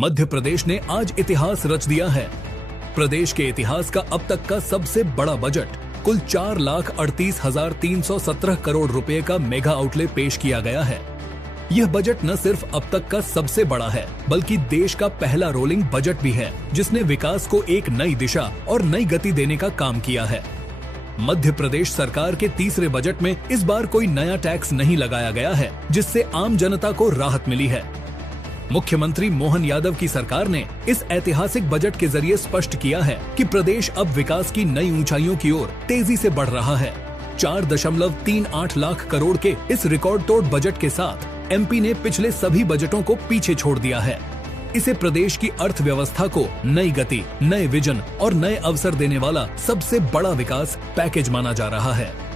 मध्य प्रदेश ने आज इतिहास रच दिया है। प्रदेश के इतिहास का अब तक का सबसे बड़ा बजट कुल 4,38,317 करोड़ रुपए का मेगा आउटले पेश किया गया है। यह बजट न सिर्फ अब तक का सबसे बड़ा है, बल्कि देश का पहला रोलिंग बजट भी है, जिसने विकास को एक नई दिशा और नई गति देने का काम किया है। मध्य प्रदेश सरकार के तीसरे बजट में इस बार कोई नया टैक्स नहीं लगाया गया है, जिससे आम जनता को राहत मिली है। मुख्यमंत्री मोहन यादव की सरकार ने इस ऐतिहासिक बजट के जरिए स्पष्ट किया है कि प्रदेश अब विकास की नई ऊंचाइयों की ओर तेजी से बढ़ रहा है। 4.38 लाख करोड़ के इस रिकॉर्ड तोड़ बजट के साथ एमपी ने पिछले सभी बजटों को पीछे छोड़ दिया है। इसे प्रदेश की अर्थव्यवस्था को नई गति, नए विजन और नए अवसर देने वाला सबसे बड़ा विकास पैकेज माना जा रहा है।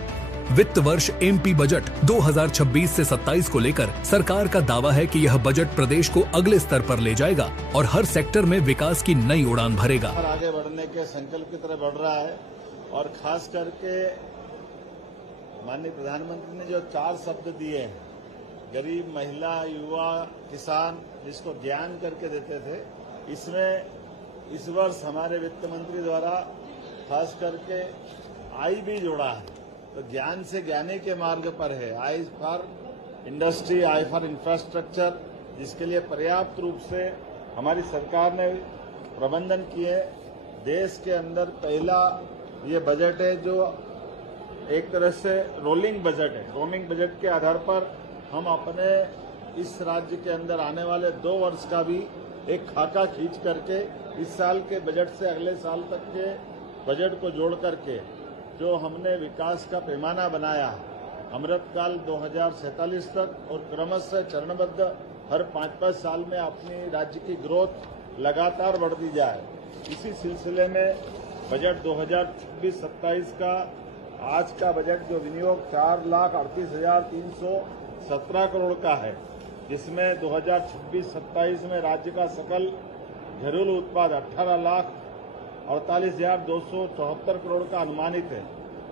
वित्त वर्ष एमपी बजट 2026 से 27 को लेकर सरकार का दावा है कि यह बजट प्रदेश को अगले स्तर पर ले जाएगा और हर सेक्टर में विकास की नई उड़ान भरेगा। आगे बढ़ने के संकल्प की तरफ बढ़ रहा है और खास करके माननीय प्रधानमंत्री ने जो 4 शब्द दिए हैं, गरीब, महिला, युवा, किसान, जिसको ज्ञान करके देते थे, इसमें इस वर्ष हमारे वित्त मंत्री द्वारा खास करके आई भी जोड़ा है। तो ज्ञान से ज्ञानी के मार्ग पर है। I for industry, I for infrastructure, जिसके लिए पर्याप्त रूप से हमारी सरकार ने प्रबंधन किए। देश के अंदर पहला ये बजट है जो एक तरह से रोलिंग बजट है। रोलिंग बजट के आधार पर हम अपने इस राज्य के अंदर आने वाले 2 वर्ष का भी एक खाका खींच करके इस साल के बजट से अगले साल तक के बजट को जोड़ करके जो हमने विकास का पैमाना बनाया है, अमृतकाल 2047 तक और क्रमशः चरणबद्ध हर 5-5 साल में अपनी राज्य की ग्रोथ लगातार बढ़ती जाए। इसी सिलसिले में बजट 2026-27 का आज का बजट जो विनियोग 4,38,317 करोड़ का है, जिसमें 2026-27 में राज्य का सकल घरेलू उत्पाद 18,48,274 करोड़ का अनुमानित है।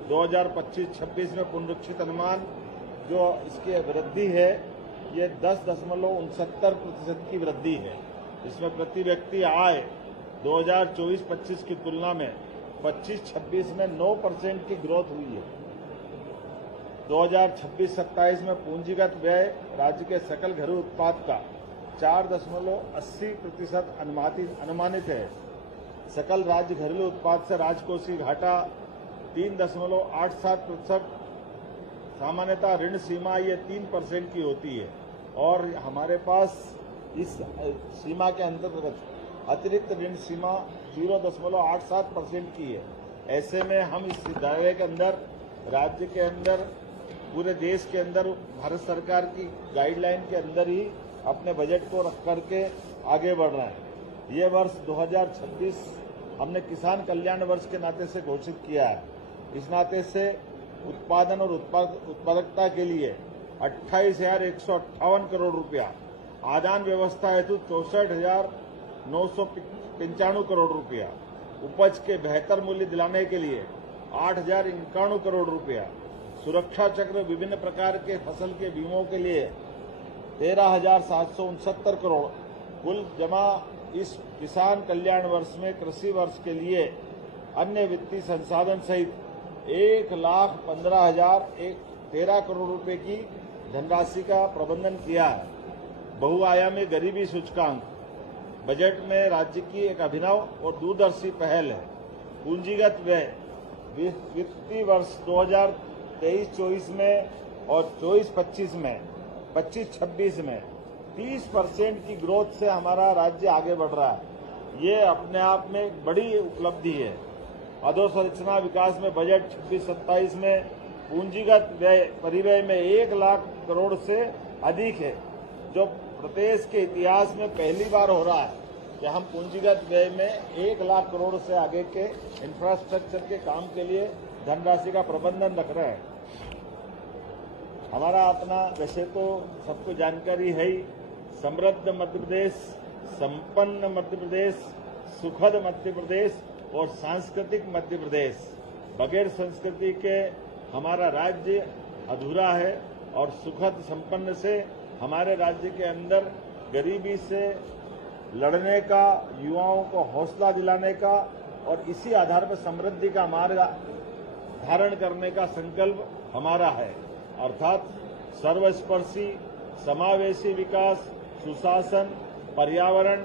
2025-26 में पुनरीक्षित अनुमान जो इसकी वृद्धि है ये 10.69% की वृद्धि है। इसमें प्रति व्यक्ति आय 2024-25 की तुलना में 25-26 में 9% की ग्रोथ हुई है। 2026-27 में पूंजीगत व्यय राज्य के सकल घरेलू उत्पाद का 4.80% अनुमानित है। सकल राज्य घरेलू उत्पाद से राजकोषीय घाटा 3.87%। सामान्यतः ऋण सीमा ये 3% की होती है और हमारे पास इस सीमा के अंतर्गत अतिरिक्त ऋण सीमा 0.87% की है। ऐसे में हम इस दायरे के अंदर राज्य के अंदर पूरे देश के अंदर भारत सरकार की गाइडलाइन के अंदर ही अपने बजट को रख करके आगे बढ़ रहे हैं। ये वर्ष 2026 हमने किसान कल्याण वर्ष के नाते से घोषित किया है। इस नाते से उत्पादन और उत्पादकता के लिए 28,158 करोड़ रुपया, आदान व्यवस्था हेतु 64,995 करोड़ रुपया, उपज के बेहतर मूल्य दिलाने के लिए 8,091 करोड़ रुपया, सुरक्षा चक्र विभिन्न प्रकार के फसल के बीमों के लिए 13,769 करोड़, कुल जमा इस किसान कल्याण वर्ष में कृषि वर्ष के लिए अन्य वित्तीय संसाधन सहित 1,15,013 करोड़ रुपए की धनराशि का प्रबंधन किया है। बहुआयामी गरीबी सूचकांक बजट में राज्य की एक अभिनव और दूरदर्शी पहल है। पूंजीगत व्यय वित्तीय वर्ष 2023-24 में और 24-25 में 25-26 में 30% की ग्रोथ से हमारा राज्य आगे बढ़ रहा है। ये अपने आप में एक बड़ी उपलब्धि है। अधोसंरचना विकास में बजट 26-27 में पूंजीगत व्यय परिव्यय में 1 लाख करोड़ से अधिक है, जो प्रदेश के इतिहास में पहली बार हो रहा है कि हम पूंजीगत व्यय में 1 लाख करोड़ से आगे के इंफ्रास्ट्रक्चर के काम के लिए धनराशि का प्रबंधन रख रहे हैं। हमारा अपना वैसे तो सबको जानकारी है ही, समृद्ध मध्य प्रदेश, संपन्न मध्य प्रदेश, सुखद मध्य प्रदेश और सांस्कृतिक मध्य प्रदेश। बगैर संस्कृति के हमारा राज्य अधूरा है और सुखद संपन्न से हमारे राज्य के अंदर गरीबी से लड़ने का, युवाओं को हौसला दिलाने का और इसी आधार पर समृद्धि का मार्ग धारण करने का संकल्प हमारा है। अर्थात सर्वस्पर्शी, समावेशी विकास, सुशासन, पर्यावरण,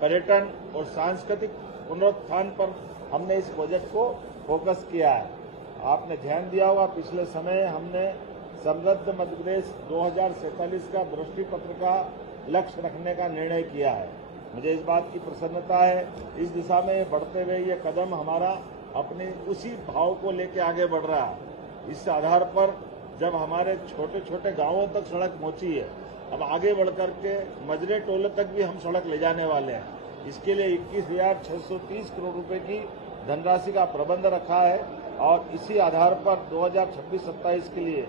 पर्यटन और सांस्कृतिक पुनरुत्थान पर हमने इस बजट को फोकस किया है। आपने ध्यान दिया होगा, पिछले समय हमने समृद्ध मध्यप्रदेश 2047 का दृष्टि पत्र का लक्ष्य रखने का निर्णय किया है। मुझे इस बात की प्रसन्नता है, इस दिशा में बढ़ते हुए ये कदम हमारा अपने उसी भाव को लेकर आगे बढ़ रहा है। इस आधार पर जब हमारे छोटे छोटे गांवों तक सड़क पहुंची है, अब आगे बढ़कर के मजरे टोले तक भी हम सड़क ले जाने वाले हैं। इसके लिए 21,630 करोड़ रुपए की धनराशि का प्रबंध रखा है और इसी आधार पर 2026-27 के लिए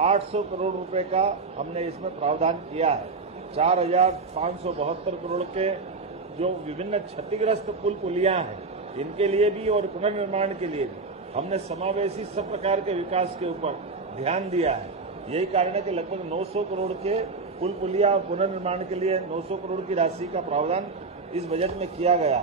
800 करोड़ रुपए का हमने इसमें प्रावधान किया है। 4,572 करोड़ के जो विभिन्न क्षतिग्रस्त पुल पुलियां हैं, इनके लिए भी और पुनर्निर्माण के लिए भी हमने समावेशी सब प्रकार के विकास के ऊपर ध्यान दिया है। यही कारण है कि लगभग 900 करोड़ के पुल पुलिया पुनर्निर्माण के लिए 900 करोड़ की राशि का प्रावधान इस बजट में किया गया।